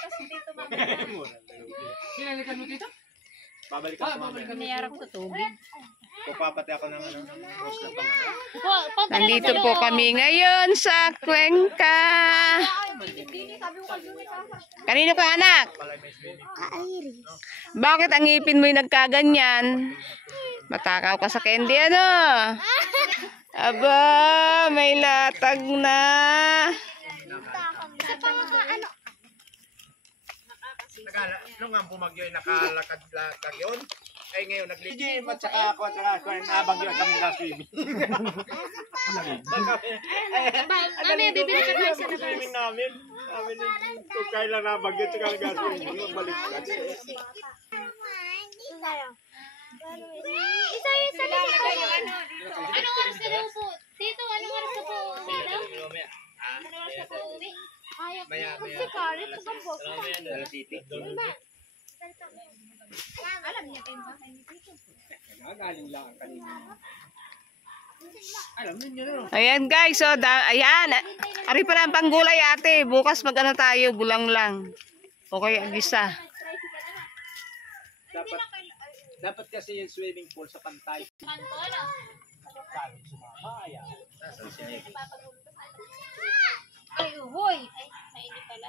bukas dito mamaya. Sinalikan mo dito? Babalik ako mamaya. Niyarap ko tubig. Pupapati ako ng rose na pang Nandito po kami ngayon sa Cuenca. Kanino ka, anak? Bakit ang ngipin mo'y nagkaganyan? Matakaw ka sa candy, ano? Aba, may latag na. Nung ang bumagyo ay nakalakad-lakad yun. Ay ngayon nag-gym at saka ako at saka nabagyo kami na swimming. Bibili ka tayo sa swimming namin. Sabi ni kung kailan nabagyo at saka nag-swimming. Balik ka. Isa yun sa ano? Anong oras ka daw po? Tito, anong oras ka po? Anong oras ka po uwi? Ayaw ko. Si Karen, ito po. Alam niya pa yung bahay ni Tito. Galing lang ang kanina. Alam niyo na. Ayan guys, so ayan. Ari pa lang panggulay ate. Bukas mag-ano tayo, bulang lang. Okay, agisa. Dapat kasi yung swimming pool sa pantay. Pantola. Galing sumama. Ayan. Nasaan siya? Ay, uhoy. Ay, mainit pala.